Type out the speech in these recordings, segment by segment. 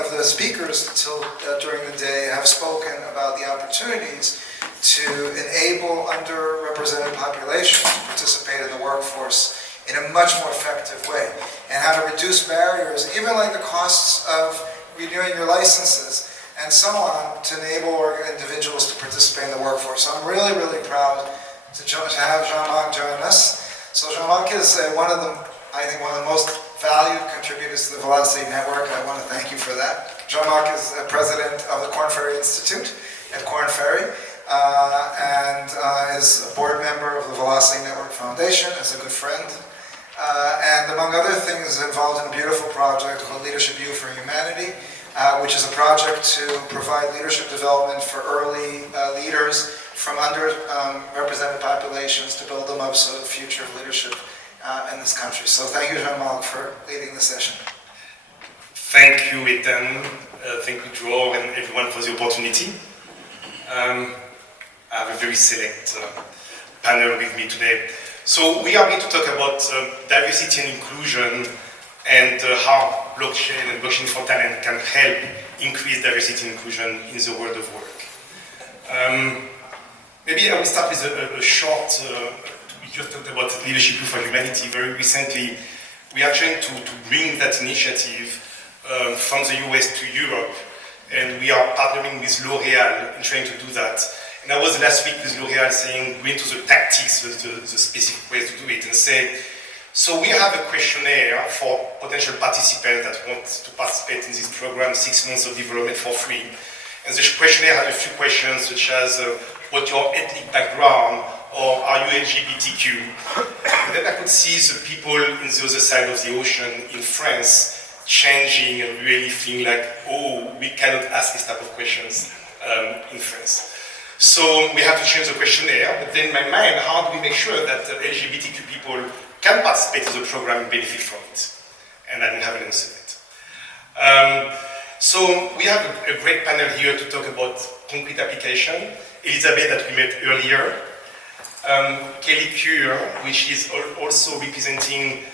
of the speakers during the day have spoken about the opportunities to enable underrepresented populations to participate in the workforce in a much more effective way, and how to reduce barriers, even like the costs of renewing your licenses and so on, to enable individuals to participate in the workforce. So I'm really, really proud to have Jean-Marc join us. So Jean-Marc is one of the most valued contributors to the Velocity Network. I want to thank you for that. Jean-Marc is president of the Korn Ferry Institute at Korn Ferry, and is a board member of the Velocity Network Foundation, as a good friend. And among other things, is involved in a beautiful project called Leadership U for Humanity, which is a project to provide leadership development for early leaders from underrepresented populations to build them up so the future of leadership in this country. So thank you, Jean-Marc, for leading the session. Thank you, Ethan. Thank you, Joe, and everyone for the opportunity. I have a very select panel with me today. So we are going to talk about diversity and inclusion and how blockchain and blockchain for talent can help increase diversity and inclusion in the world of work. Maybe I will start with a short, we just talked about Leadership for Humanity. Very recently, we are trying to bring that initiative from the US to Europe, and we are partnering with L'Oréal in trying to do that. And I was last week with L'Oréal saying, going to the tactics, the specific ways to do it, and say, so we have a questionnaire for potential participants that want to participate in this program, 6 months of development for free. And the questionnaire had a few questions such as, what's your ethnic background, or are you LGBTQ? And then I could see the people in the other side of the ocean in France changing and really feeling like, oh, we cannot ask this type of questions in France. So we have to change the questionnaire, but then in my mind, how do we make sure that LGBTQ people can participate in the program and benefit from it? And I didn't have an answer to it. So we have a great panel here to talk about concrete application. Elizabeth, that we met earlier. Kelly Cure, which is also representing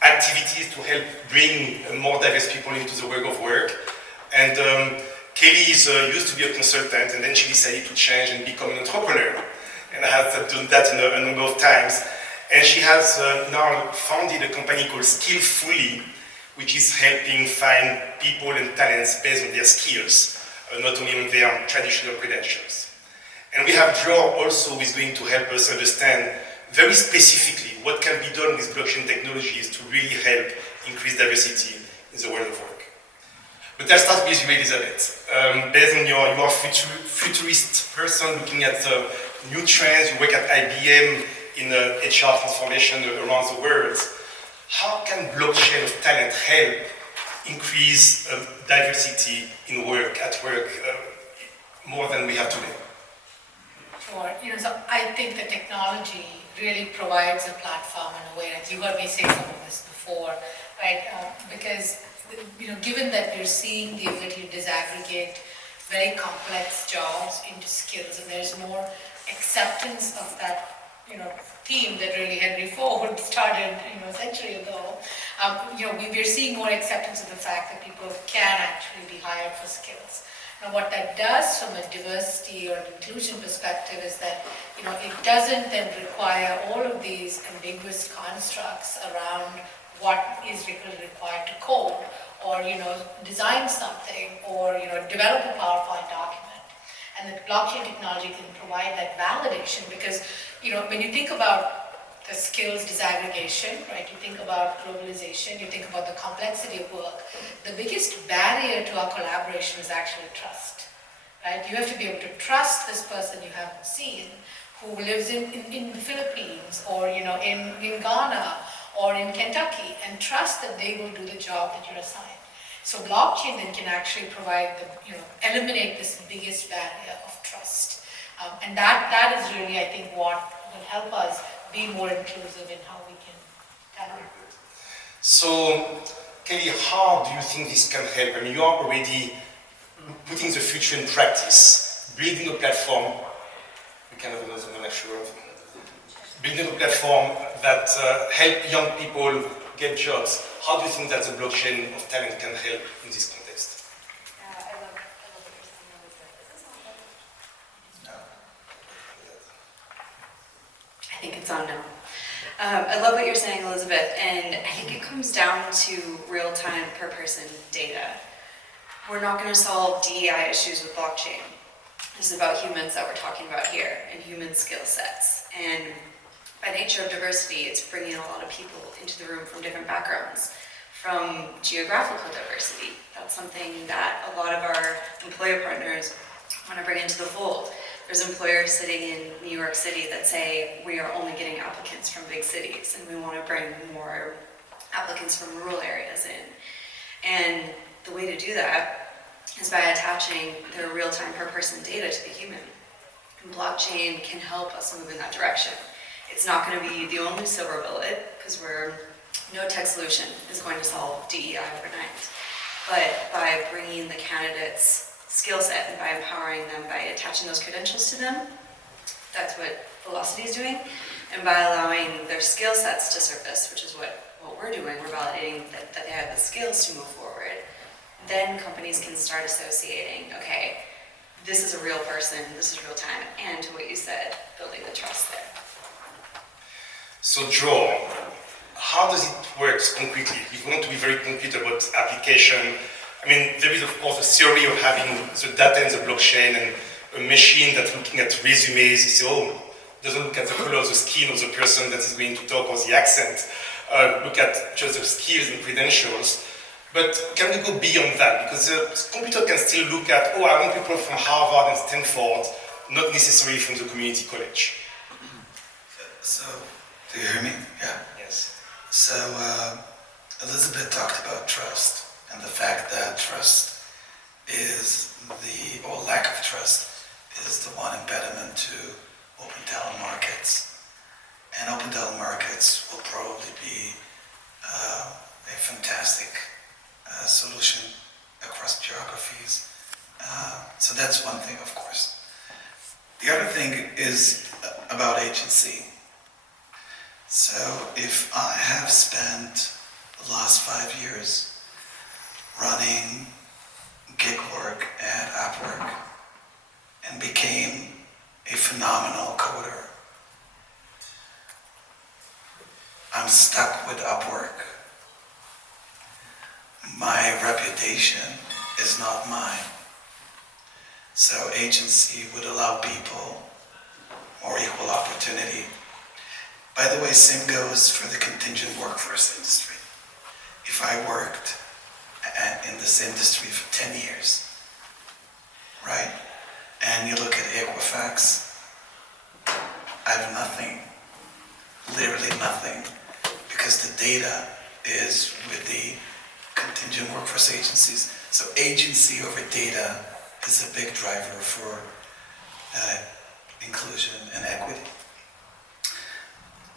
activities to help bring more diverse people into the world of work. And Kelly is used to be a consultant, and then she decided to change and become an entrepreneur. And I have done that a number of times. And she has now founded a company called Skillfully, which is helping find people and talents based on their skills, not only on their traditional credentials. And we have Joe also, who is going to help us understand very specifically what can be done with blockchain technologies to really help increase diversity in the world of work. But I'll start with you, Elizabeth. Based on you are a futurist person looking at new trends. You work at IBM in HR transformation around the world. How can blockchain of talent help increase diversity in work, at work, more than we have today? Sure. So I think the technology really provides a platform in a way, and you heard me say some of this before, right? Because given that we're seeing the ability to disaggregate very complex jobs into skills, and there's more acceptance of that, theme that really Henry Ford started, a century ago. We're seeing more acceptance of the fact that people can actually be hired for skills. Now, what that does from a diversity or inclusion perspective is that, it doesn't then require all of these ambiguous constructs around what is really required to code, or, design something, or, develop a PowerPoint document. And the blockchain technology can provide that validation because, when you think about the skills disaggregation, right, you think about globalization, you think about the complexity of work, the biggest barrier to our collaboration is actually trust, right? You have to be able to trust this person you haven't seen, who lives in the Philippines, or, in Ghana, or in Kentucky, and trust that they will do the job that you're assigned. So blockchain then can actually provide eliminate this biggest barrier of trust. And that is really, I think, what will help us be more inclusive in how we can tackle it. So, Kelly, how do you think this can help? I mean, you are already putting the future in practice, building a platform, we can have another one, I'm sure, building a platform that help young people get jobs. How do you think that the blockchain of talent can help in this context? It's on now. I love what you're saying, Elizabeth, and I think it comes down to real-time per-person data. We're not going to solve DEI issues with blockchain. This is about humans that we're talking about here and human skill sets. And by nature of diversity, it's bringing a lot of people into the room from different backgrounds. From geographical diversity, that's something that a lot of our employer partners want to bring into the fold. There's employers sitting in New York City that say we are only getting applicants from big cities and we want to bring more applicants from rural areas in. And the way to do that is by attaching their real-time per-person data to the human. And blockchain can help us move in that direction. It's not going to be the only silver bullet, because no tech solution is going to solve DEI overnight. But by bringing the candidates' skill set and by empowering them, by attaching those credentials to them, that's what Velocity is doing. And by allowing their skill sets to surface, which is what we're doing, we're validating that they have the skills to move forward, then companies can start associating, okay, this is a real person, this is real time, and to what you said, building the trust there. So Joel, how does it work concretely? If we want to be very concrete about application, I mean, there is of course a theory of having the data in the blockchain and a machine that's looking at resumes, so doesn't look at the color of the skin of the person that is going to talk or the accent, look at just the skills and credentials. But can we go beyond that? Because the computer can still look at, oh, I want people from Harvard and Stanford, not necessarily from the community college. So, do you hear me? Yeah. Yes. So, Elizabeth talked about trust and the fact that trust is or lack of trust is the one impediment to open talent markets. And open talent markets will probably be a fantastic solution across geographies. So that's one thing, of course. The other thing is about agency. So if I have spent the last 5 years running gig work at Upwork and became a phenomenal coder, I'm stuck with Upwork. My reputation is not mine. So agency would allow people more equal opportunity. By the way, same goes for the contingent workforce industry. If I worked in this industry for 10 years, right? And you look at Equifax, I have nothing, literally nothing, because the data is with the contingent workforce agencies. So agency over data is a big driver for inclusion and equity.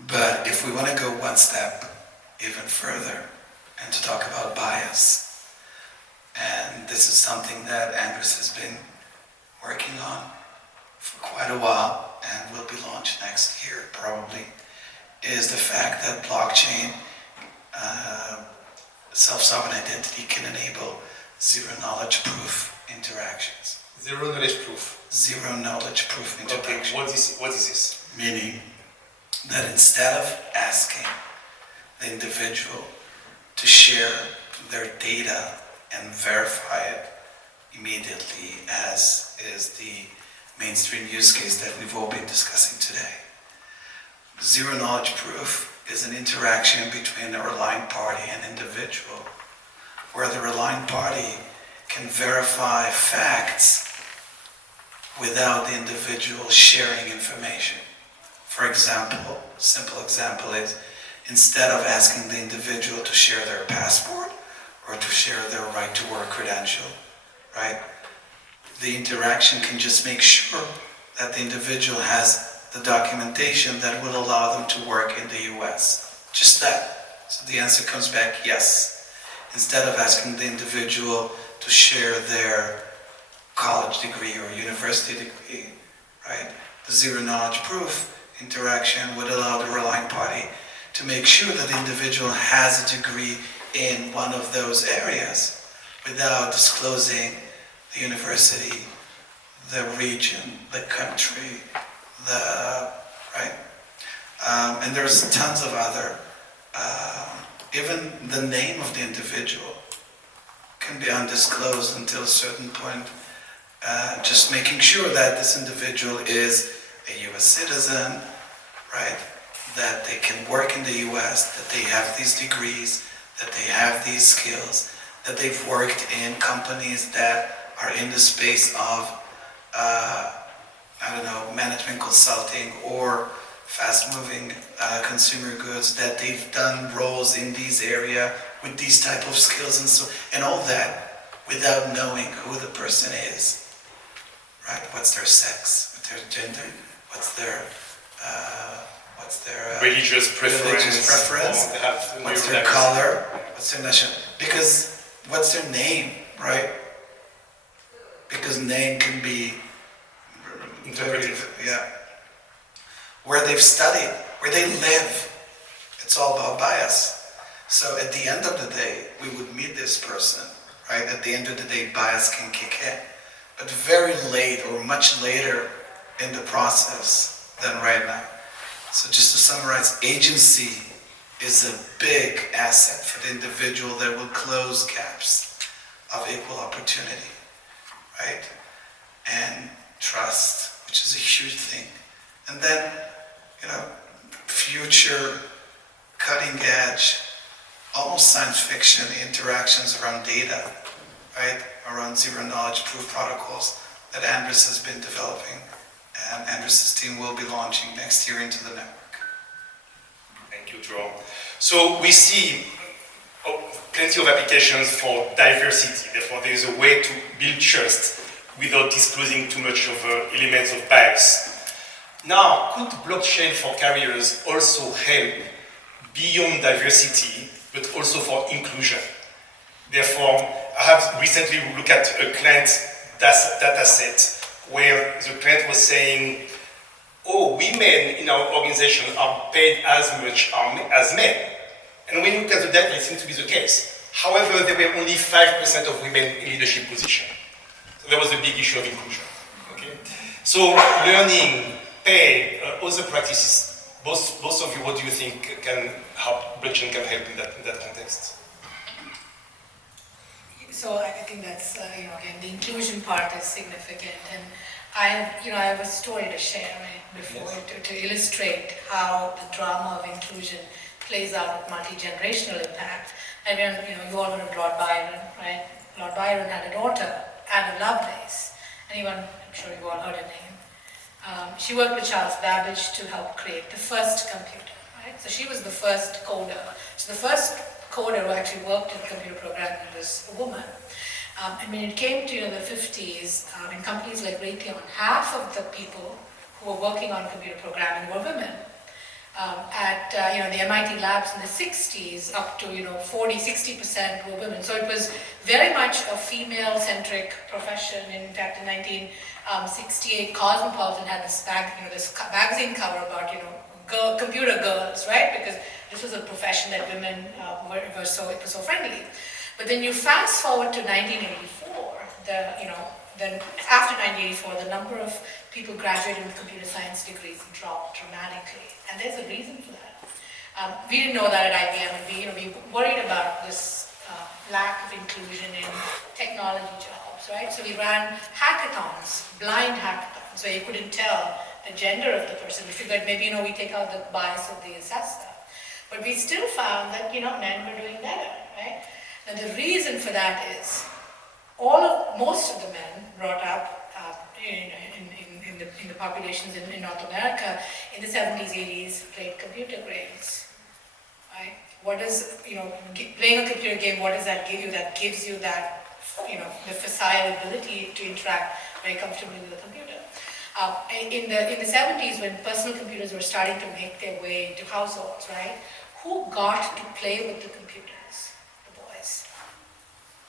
But if we want to go one step even further and to talk about bias, and this is something that Andres has been working on for quite a while and will be launched next year probably, is the fact that blockchain self-sovereign identity can enable zero-knowledge proof interactions. Zero knowledge proof. Zero-knowledge proof interactions. Okay, what is this? Meaning that instead of asking the individual to share their data and verify it immediately, as is the mainstream use case that we've all been discussing today, zero-knowledge proof is an interaction between a relying party and individual, where the relying party can verify facts without the individual sharing information. For example, simple example is, instead of asking the individual to share their passport or to share their right to work credential, right? The interaction can just make sure that the individual has the documentation that will allow them to work in the US. Just that. So the answer comes back yes. Instead of asking the individual to share their college degree or university degree, right? The zero-knowledge proof interaction would allow the relying party to make sure that the individual has a degree in one of those areas without disclosing the university, the region, the country, right? And there's tons of other, even the name of the individual can be undisclosed until a certain point. Just making sure that this individual is a US citizen, right? That they can work in the US, that they have these degrees, that they have these skills, that they've worked in companies that are in the space of, management consulting or fast-moving consumer goods, that they've done roles in these area with these type of skills and all that without knowing who the person is, right? What's their sex, what's their gender, what's their religious preference, or they have what's their color, what's their national, because what's their name, right? Because name can be interpreted. Yeah. Where they've studied, where they live. It's all about bias. So at the end of the day, we would meet this person, right? At the end of the day, bias can kick in. But very late or much later in the process than right now. So just to summarize, agency is a big asset for the individual that will close gaps of equal opportunity, right? And trust, which is a huge thing. And then, future cutting edge, almost science fiction interactions around data, right? Around zero knowledge proof protocols that Andres has been developing, and Andres' team will be launching next year into the network. Thank you, Joe. So we see plenty of applications for diversity. Therefore, there is a way to build trust without disclosing too much of elements of bias. Now, could blockchain for careers also help beyond diversity, but also for inclusion? Therefore, I have recently looked at a client data set where the client was saying, women in our organization are paid as much as men. And when you look at the data, it seems to be the case. However, there were only 5% of women in leadership positions. So there was a big issue of inclusion. Okay? So learning, pay, other practices, both of you, what do you think blockchain can help in that context? So I think that's, again, the inclusion part is significant. And I have a story to share, right, before, yes, to illustrate how the drama of inclusion plays out with multi-generational impact. I mean, you all heard of Lord Byron, right? Lord Byron had a daughter, Ada Lovelace. Anyone, I'm sure you all heard her name. She worked with Charles Babbage to help create the first computer, right? So she was the first coder. So the first coder who actually worked in computer programming was a woman. And when it came to the 50s, in companies like Raytheon, half of the people who were working on computer programming were women. At the MIT labs in the 60s, up to 40-60% were women. So it was very much a female-centric profession. In fact, in 1968, Cosmopolitan had this magazine cover about computer girls, right? Because this was a profession that women it was so friendly. But then you fast forward to 1984, then after 1984, the number of people graduating with computer science degrees dropped dramatically. And there's a reason for that. We didn't know that at IBM, and we worried about this lack of inclusion in technology jobs, right? So we ran hackathons, blind hackathons, where you couldn't tell the gender of the person. We figured maybe, we take out the bias of the assessor. But we still found that, men were doing better, right? And the reason for that is most of the men brought up in the populations in North America in the 70s, 80s played computer games, right? What does, playing a computer game, what does that give you? That gives you that, the facile ability to interact very comfortably with the computer. In the 70s, when personal computers were starting to make their way into households, right? Who got to play with the computers? The boys.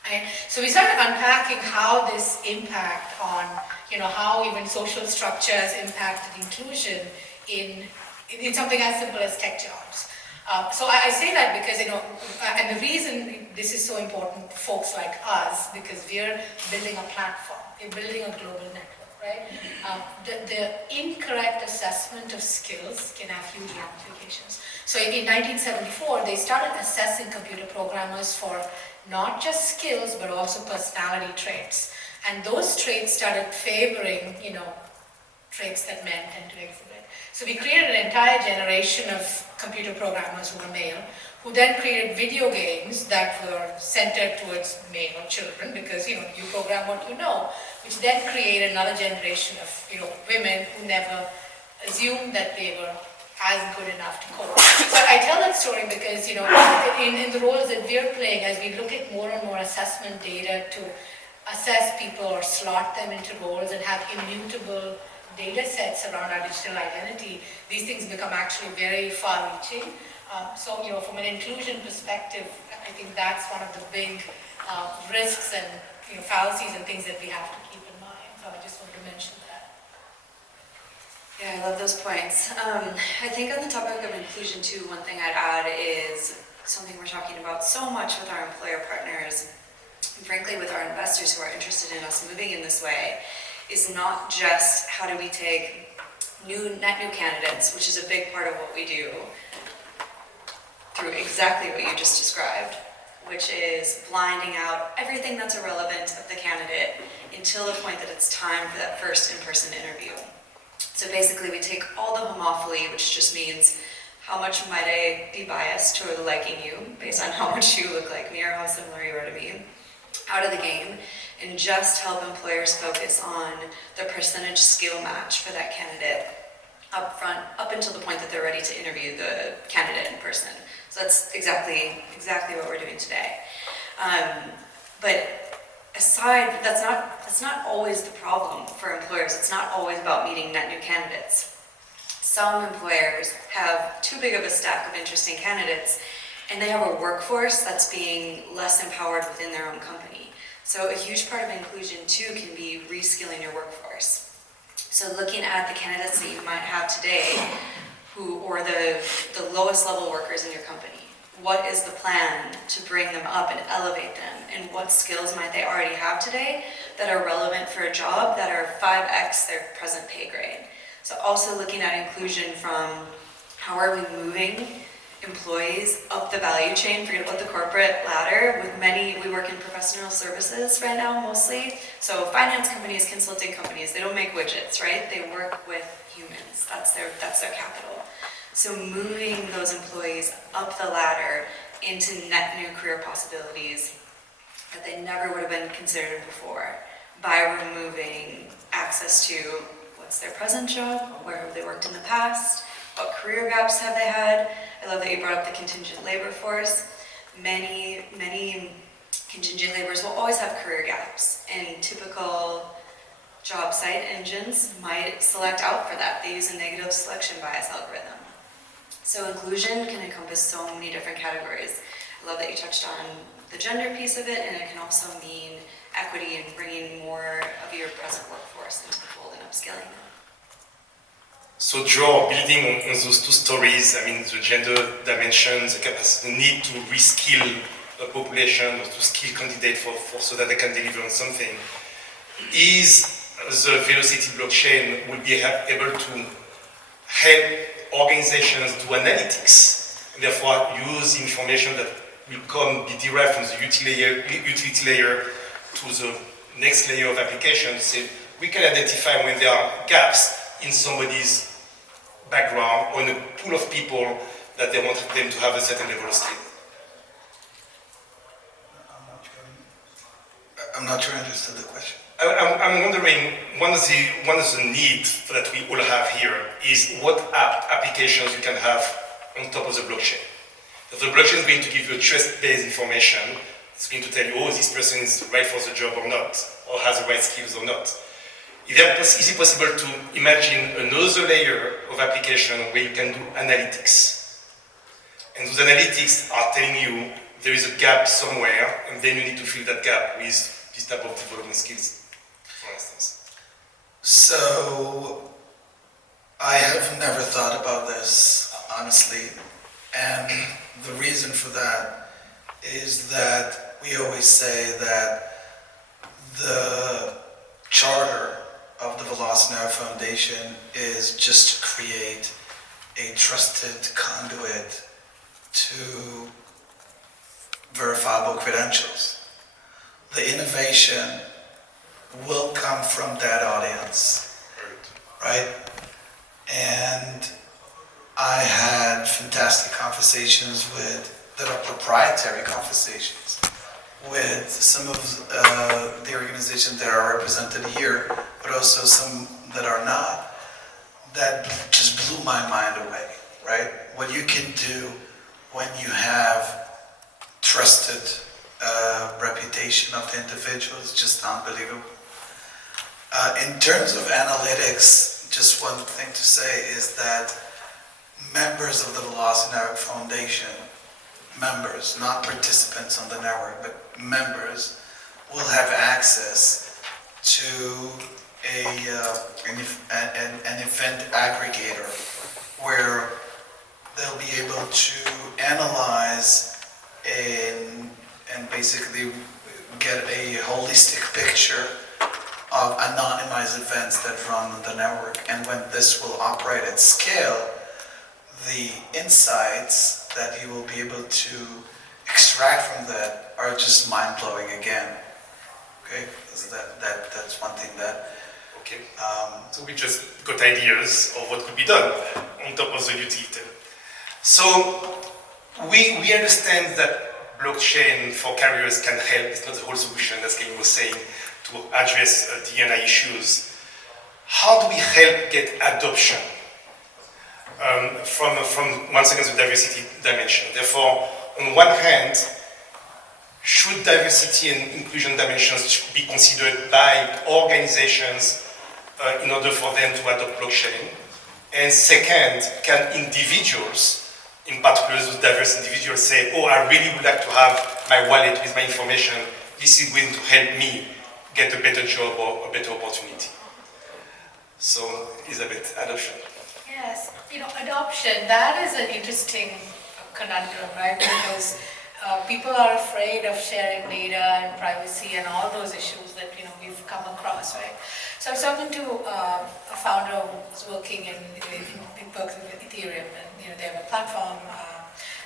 Right? So we started unpacking how this impact on, how even social structures impacted inclusion in something as simple as tech jobs. So I say that because, and the reason this is so important for folks like us, because we're building a platform, we're building a global network, right? The incorrect assessment of skills can have huge ramifications. So in 1974, they started assessing computer programmers for not just skills, but also personality traits. And those traits started favoring, traits that men tend to exhibit. So we created an entire generation of computer programmers who were male, who then created video games that were centered towards male children because, you program what you know, which then created another generation of, women who never assumed that they were as good enough to code. So I tell that story because, in the roles that we're playing, as we look at more and more assessment data to assess people or slot them into roles and have immutable data sets around our digital identity, these things become actually very far-reaching. So, from an inclusion perspective, I think that's one of the big risks and, fallacies and things that we have to keep in mind. So I just wanted to mention that. Yeah, I love those points. I think on the topic of inclusion too, one thing I'd add is something we're talking about so much with our employer partners, and frankly with our investors who are interested in us moving in this way, is not just how do we take net new candidates, which is a big part of what we do, through exactly what you just described, which is blinding out everything that's irrelevant of the candidate until the point that it's time for that first in-person interview. So basically we take all the homophily, which just means how much might I be biased toward liking you based on how much you look like me or how similar you are to me, out of the game, and just help employers focus on the percentage skill match for that candidate up front, up until the point that they're ready to interview the candidate in person. So that's exactly what we're doing today. But aside, that's not always the problem for employers. It's not always about meeting net new candidates. Some employers have too big of a stack of interesting candidates, and they have a workforce that's being less empowered within their own company. So a huge part of inclusion too can be reskilling your workforce. So looking at the candidates that you might have today, or the lowest level workers in your company, what is the plan to bring them up and elevate them, and what skills might they already have today that are relevant for a job that are 5x their present pay grade. So also looking at inclusion from how are we moving employees up the value chain, forget about the corporate ladder. We work in professional services right now mostly. So finance companies, consulting companies, they don't make widgets, right? They work with humans. That's their capital. So moving those employees up the ladder into net new career possibilities that they never would have been considered before by removing access to what's their present job, where have they worked in the past, what career gaps have they had. I love that you brought up the contingent labor force. Many contingent laborers will always have career gaps, and typical job site engines might select out for that. They use a negative selection bias algorithm. So inclusion can encompass so many different categories. I love that you touched on the gender piece of it, and it can also mean equity and bringing more of your present workforce into the fold and upskilling them. So Joe, building on those two stories, the gender dimension, the capacity, the need to reskill a population or to skill candidates so that they can deliver on something, is the Velocity blockchain will be able to help organizations do analytics, and therefore use information that will be derived from the utility layer to the next layer of application. So we can identify when there are gaps in somebody's background or in a pool of people that they want them to have a certain level of skill. I'm not sure I understood the question. I'm wondering, one of the needs that we all have here is what applications you can have on top of the blockchain. If the blockchain is going to give you trust-based information, it's going to tell you, this person is right for the job or not, or has the right skills or not. Is it possible to imagine another layer of application where you can do analytics? And those analytics are telling you there is a gap somewhere, and then you need to fill that gap with this type of development skills, for instance. So, I have never thought about this, honestly, and the reason for that is that we always say that the charter of the Velocinaire Foundation is just to create a trusted conduit to verifiable credentials. The innovation will come from that audience, right? And I had fantastic conversations that are proprietary conversations with some of the organizations that are represented here, but also some that are not, that just blew my mind away, right? What you can do when you have trusted reputation of the individual is just unbelievable. In terms of analytics, just one thing to say is that members of the Velocinaire Foundation, members, not participants on the network, but members, will have access to an event aggregator where they'll be able to analyze and basically get a holistic picture of anonymized events that run on the network. And when this will operate at scale, the insights that you will be able to extract from that are just mind-blowing again. Okay, so that's one thing that. Okay. So we just got ideas of what could be done on top of the utility. So we understand that blockchain for carriers can help. It's not the whole solution, as Kevin was saying, to address D&I issues. How do we help get adoption from once again the diversity dimension? Therefore, on one hand, should diversity and inclusion dimensions be considered by organizations in order for them to adopt blockchain? And second, can individuals, in particular those diverse individuals, say, oh, I really would like to have my wallet with my information. This is going to help me get a better job or a better opportunity. So, Elizabeth, adoption. Yes, adoption, that is an interesting conundrum, right? Because people are afraid of sharing data and privacy and all those issues that, we've come across, right? So I was talking to a founder who's working in works with Ethereum, and, they have a platform,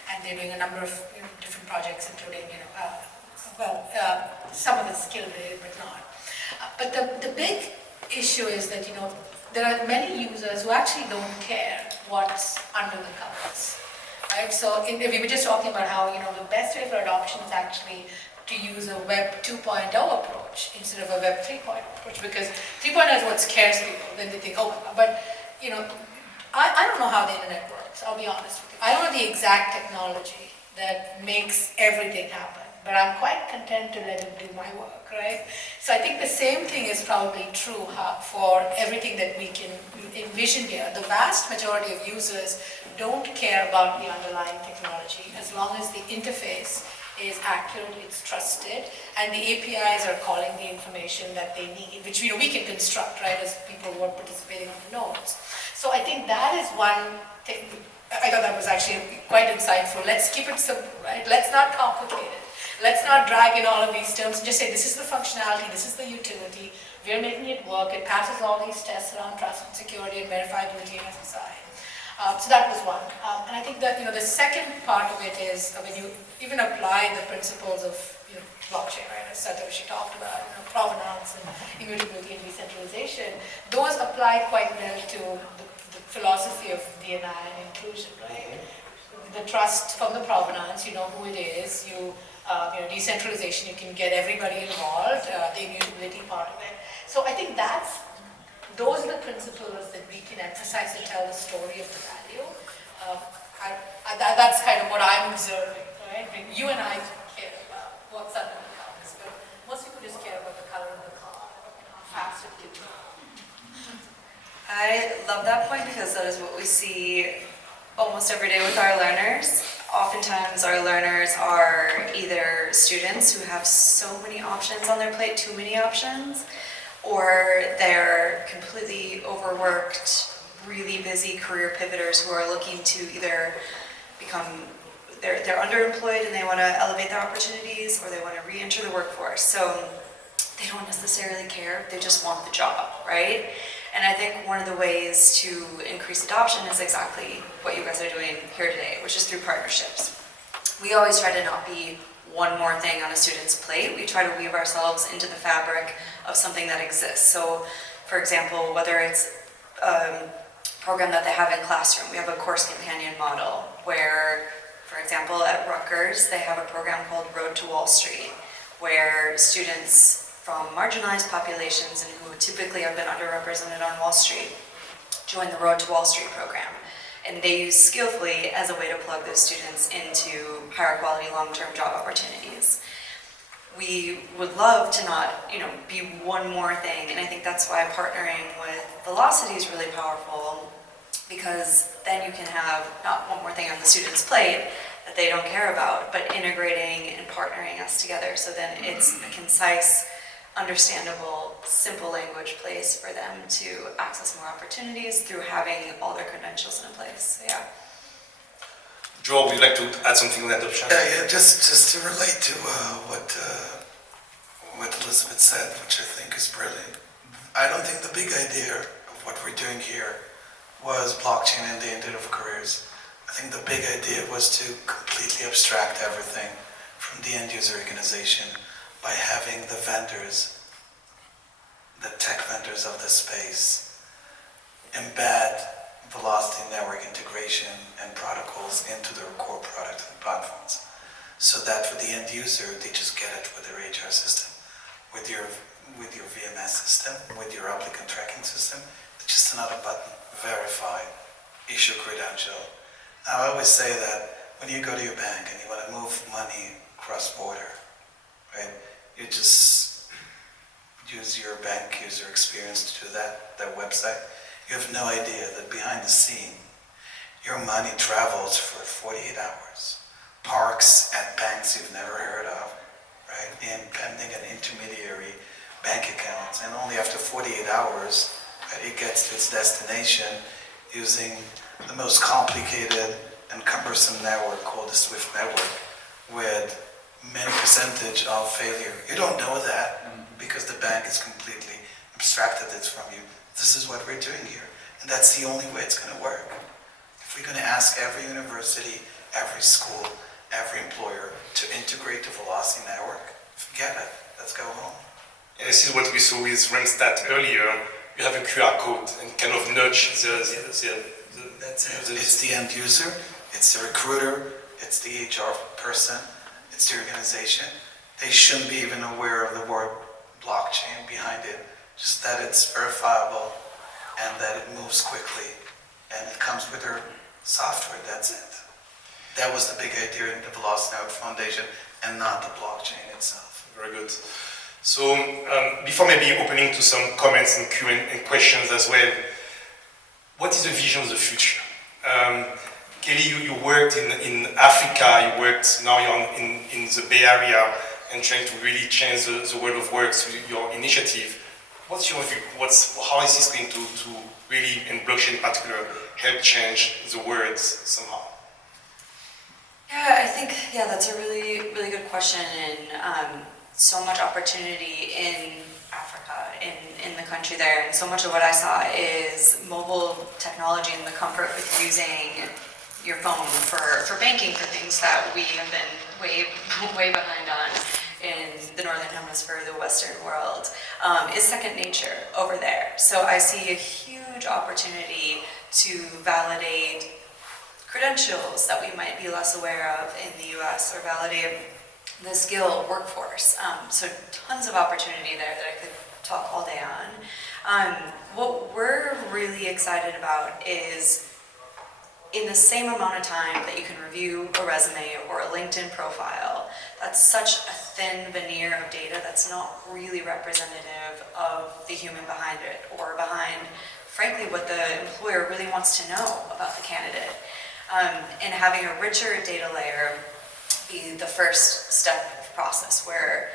and they're doing a number of different projects, including, some of it's skilled, but not. But the big issue is that, there are many users who actually don't care what's under the covers, right? So we were just talking about how, the best way for adoption is actually to use a Web 2.0 approach instead of a Web 3.0 approach, because 3.0 is what scares people. Then they think, oh, but, I don't know how the internet works, I'll be honest with you. I don't know the exact technology that makes everything happen, but I'm quite content to let it do my work, right? So I think the same thing is probably true for everything that we can envision here. The vast majority of users don't care about the underlying technology as long as the interface is accurate, it's trusted, and the APIs are calling the information that they need, which we can construct, right, as people who are participating on the nodes. So I think that is one thing. I thought that was actually quite insightful. Let's keep it simple, right? Let's not complicate it. Let's not drag in all of these terms and just say, this is the functionality, this is the utility, we're making it work, it passes all these tests around trust and security and verifiability and SSI. So that was one. And I think that, the second part of it is when you even apply the principles of blockchain, right, as Satoshi talked about, provenance and immutability and decentralization, those apply quite well to the philosophy of D&I and inclusion, right? The trust from the provenance, you know who it is, decentralization, you can get everybody involved, the immutability part of it. So I think those are the principles that we can emphasize to tell the story of the value. That's kind of what I'm observing, right? You and I care about what's under the covers, but most people just care about the color of the car, how fast it can go. I love that point because that is what we see almost every day with our learners. Oftentimes our learners are either students who have so many options on their plate, too many options, or they're completely overworked, really busy career pivoters who are looking to either become, they're underemployed and they want to elevate their opportunities, or they want to re-enter the workforce. So they don't necessarily care, they just want the job, right? And I think one of the ways to increase adoption is exactly what you guys are doing here today, which is through partnerships. We always try to not be one more thing on a student's plate. We try to weave ourselves into the fabric of something that exists. So, for example, whether it's a program that they have in classroom, we have a course companion model where, for example, at Rutgers, they have a program called Road to Wall Street, where students from marginalized populations and who typically have been underrepresented on Wall Street join the Road to Wall Street program. And they use skillfully as a way to plug those students into higher quality long-term job opportunities. We would love to not, be one more thing, and I think that's why partnering with Velocity is really powerful, because then you can have not one more thing on the student's plate that they don't care about, but integrating and partnering us together so then it's a concise, understandable, simple language place for them to access more opportunities through having all their credentials in place. So, yeah. Joel, would you like to add something on adoption? Yeah, just to relate to what Elizabeth said, which I think is brilliant. I don't think the big idea of what we're doing here was blockchain and the end of careers. I think the big idea was to completely abstract everything from the end user organization by having the vendors, the tech vendors of the space, embed velocity network integration and protocols into their core product and platforms. So that for the end user, they just get it with their HR system, with your VMS system, with your applicant tracking system. It's just another button, verify, issue credential. Now I always say that when you go to your bank and you want to move money cross-border, right? You just use your bank user experience to do that website. You have no idea that behind the scene, your money travels for 48 hours. Parks at banks you've never heard of, right? And pending an intermediary bank account. And only after 48 hours, right, it gets to its destination using the most complicated and cumbersome network called the SWIFT network with many percentage of failure. You don't know that because the bank has completely abstracted it from you. This is what we're doing here. And that's the only way it's going to work. If we're going to ask every university, every school, every employer to integrate the Velocity network, forget it. Let's go home. Yeah, this is what we saw with Randstad earlier. You have a QR code and kind of nudge That's it. It's the end user, it's the recruiter, it's the HR person, it's the organization. They shouldn't be even aware of the word blockchain behind it, just that it's verifiable and that it moves quickly and it comes with their software, that's it. That was the big idea in the Velocity Network Foundation and not the blockchain itself. Very good. So before maybe opening to some comments and Q&A questions as well, what is the vision of the future? Kelly, you worked in Africa, you worked now you're in the Bay Area and trying to really change the world of work through your initiative. What's your view? How is this going to really, in blockchain in particular, help change the world somehow? Yeah, I think, that's a really, really good question, and so much opportunity in Africa, in the country there, and so much of what I saw is mobile technology and the comfort with using your phone for banking, for things that we have been way behind on in the Northern Hemisphere, the Western world, is second nature over there. So I see a huge opportunity to validate credentials that we might be less aware of in the US, or validate the skilled workforce. So tons of opportunity there that I could talk all day on. What we're really excited about is, in the same amount of time that you can review a resume or a LinkedIn profile, that's such a thin veneer of data that's not really representative of the human behind it, or behind, frankly, what the employer really wants to know about the candidate. And having a richer data layer be the first step of the process, where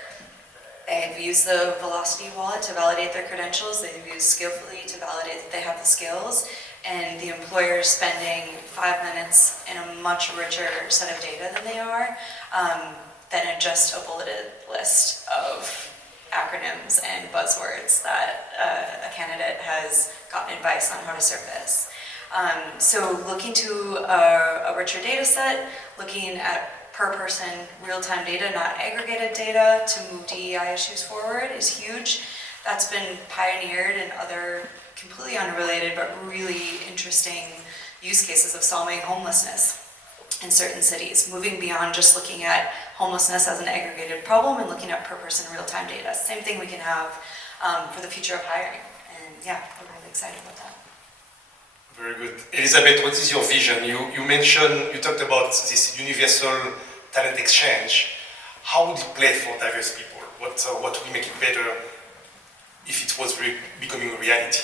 they've used the Velocity wallet to validate their credentials, they've used skillfully to validate that they have the skills, and the employer is spending 5 minutes in a much richer set of data than they are, than in just a bulleted list of acronyms acronyms and buzzwords that a candidate has gotten advice on how to surface. So looking to a richer data set, looking at per person real-time data, not aggregated data, to move DEI issues forward is huge. That's been pioneered in other completely unrelated but really interesting use cases of solving homelessness in certain cities, moving beyond just looking at homelessness as an aggregated problem and looking at per person real-time data. Same thing we can have for the future of hiring. And yeah, we're really excited about that. Very good. Elizabeth, what is your vision? You talked about this universal talent exchange. How would it play for diverse people? What would make it better if it was becoming a reality?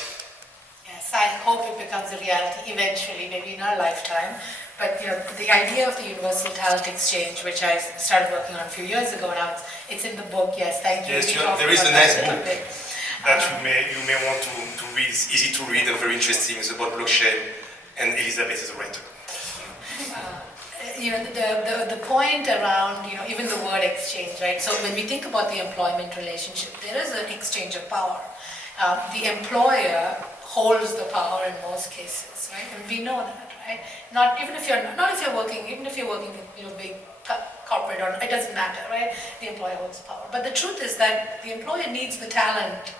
Yes, I hope it becomes a reality eventually, maybe in our lifetime. But the idea of the universal talent exchange, which I started working on a few years ago now, it's in the book. Yes, thank you. Yes, there is a nice book that you may want to read. It's easy to read and very interesting. It's about blockchain, and Elizabeth is a writer. The point around, even the word exchange, right? So when we think about the employment relationship, there is an exchange of power. The employer holds the power in most cases, right? And we know that, right? Not if you're working with, big corporate, or it doesn't matter, right? The employer holds power. But the truth is that the employer needs the talent,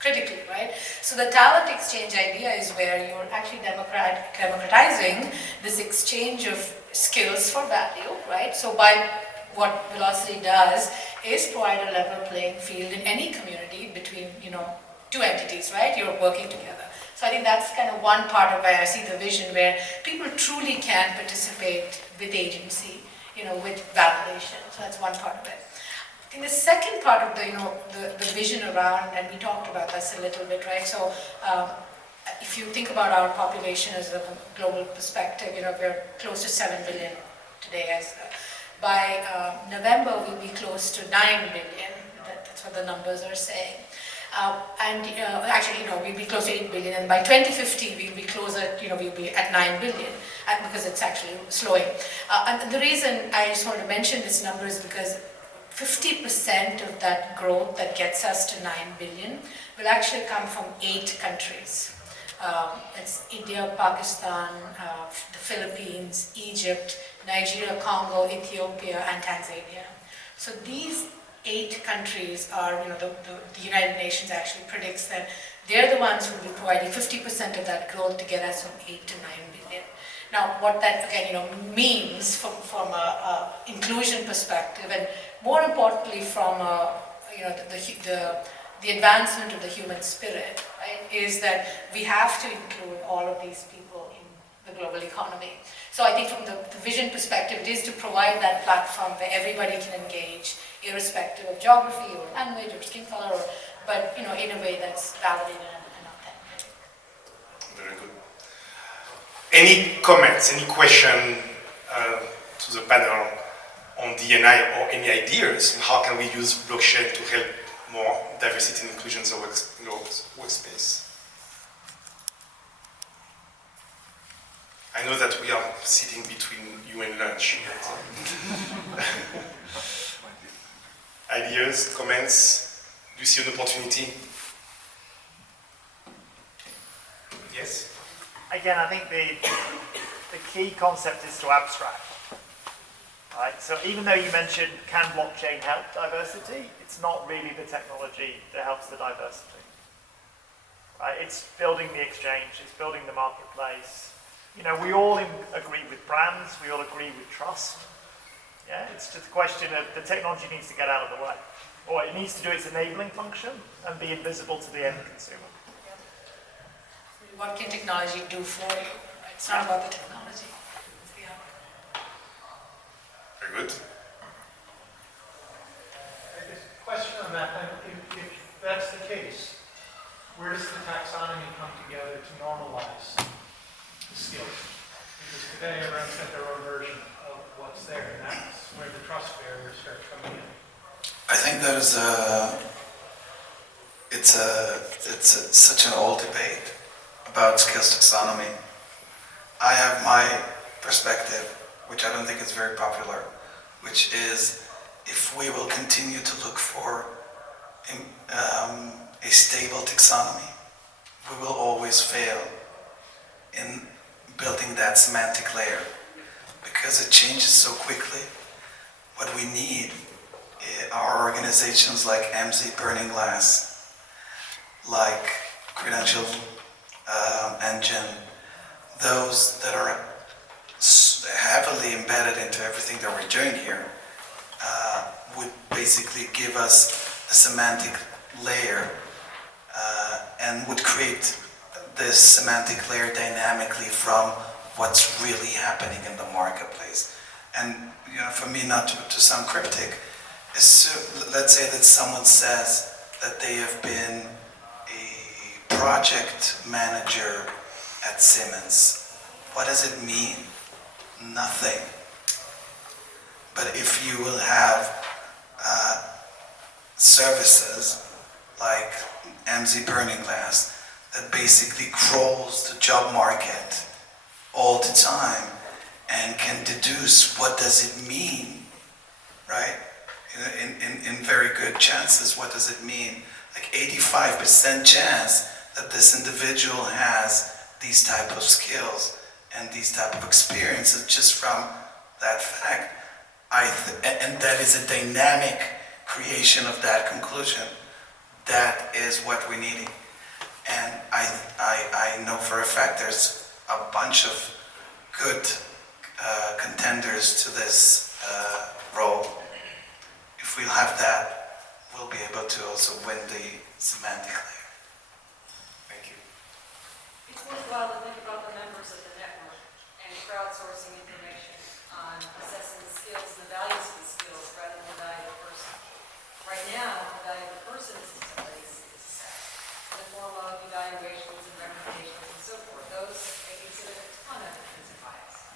critically, right? So the talent exchange idea is where you're actually democratizing this exchange of skills for value, right? So what Velocity does is provide a level playing field in any community between, two entities, right? You're working together. So I think that's kind of one part of where I see the vision, where people truly can participate with agency, with validation. So that's one part of it. I think the second part of the vision around, and we talked about this a little bit, right? So if you think about our population as a global perspective, we're close to 7 billion today. By November, we'll be close to 9 billion. That's what the numbers are saying. We'll be close to 8 billion, and by 2050, we'll be closer, we'll be at 9 billion, because it's actually slowing. And the reason I just want to mention this number is because 50% of that growth that gets us to 9 billion will actually come from 8 countries. It's India, Pakistan, the Philippines, Egypt, Nigeria, Congo, Ethiopia, and Tanzania. So these 8 countries are, the United Nations actually predicts that they're the ones who will be providing 50% of that growth to get us from 8 to 9 billion. Now, what that again, means from a inclusion perspective, and more importantly from the advancement of the human spirit, right, is that we have to include all of these people in the global economy. So I think from the vision perspective, it is to provide that platform where everybody can engage, irrespective of geography or language or skin color, but in a way that's validated and authentic. Very good. Any comments, any question to the panel on D&I, or any ideas on how can we use blockchain to help more diversity and inclusion in the workspace? I know that we are sitting between you and lunch. Ideas, comments? Do you see an opportunity? Yes? Again, I think the key concept is to abstract. Right? So even though you mentioned, can blockchain help diversity? It's not really the technology that helps the diversity. Right? It's building the exchange, it's building the marketplace. We all agree with brands, we all agree with trust. Yeah? It's just a question of the technology needs to get out of the way. Or it needs to do its enabling function and be invisible to the end consumer. What can technology do for you? It's not about the technology. It's the outcome. Very good. Question on that, if that's the case, where does the taxonomy come together to normalize the skills? Because today everyone's got their own version of what's there, and that's where the trust barrier starts coming in. I think there's it's such an old debate about skills taxonomy. I have my perspective, which I don't think is very popular, which is if we will continue to look for a stable taxonomy, we will always fail in building that semantic layer because it changes so quickly. What we need are organizations like MZ Burning Glass, like Credential Engine, those that are heavily embedded into everything that we're doing here, would basically give us a semantic layer and would create this semantic layer dynamically from what's really happening in the marketplace. And for me, not to sound cryptic, let's say that someone says that they have been a project manager at Siemens. What does it mean? Nothing. But if you will have services like MZ Burning Glass that basically crawls the job market all the time and can deduce what does it mean, right? In very good chances, what does it mean? Like 85% chance that this individual has these type of skills and these type of experiences just from that fact. And that is a dynamic creation of that conclusion. That is what we're needing. And I know for a fact there's a bunch of good contenders to this role. If we'll have that, we'll be able to also win the semantic layer. Thank you. It's worthwhile to think about the members of the network and crowdsourcing information on assessing the skills, the values of the skills, rather than the value of the person. Right now, the value of the person is somebody's set in the form of evaluations and recommendations and so forth. Those exhibit a ton of intrinsic bias.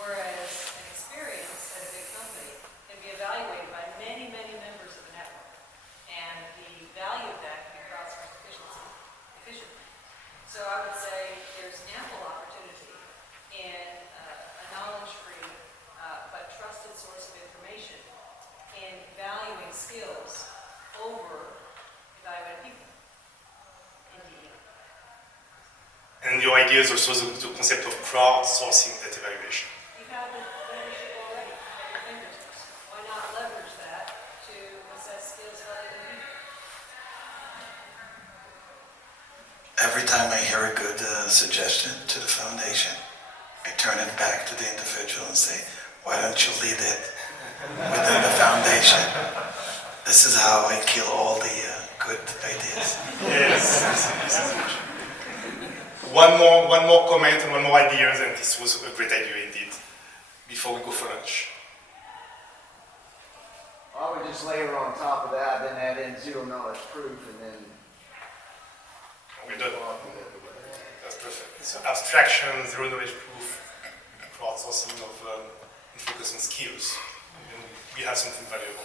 Whereas an experience at a big company can be evaluated by many, many members of the network. And the value of that can be crowdsourced efficiently. So I would say there's ample opportunity in a knowledge-free but trusted source of information in valuing skills over evaluating people. Indeed. And your idea is also the concept of crowdsourcing that evaluation. You have the membership already at your fingertips. Why not leverage that to assess skills rather than people? Every time I hear a good suggestion to the foundation, I turn it back to the individual and say, why don't you lead it within the foundation? This is how I kill all the good ideas. Yes. One more comment and one more idea, and this was a great idea indeed, before we go for lunch. I would just layer on top of that, then add in zero knowledge proof, and then We're done. That's perfect. So abstraction, zero knowledge proof, crowdsourcing of focus on skills. And we have something valuable.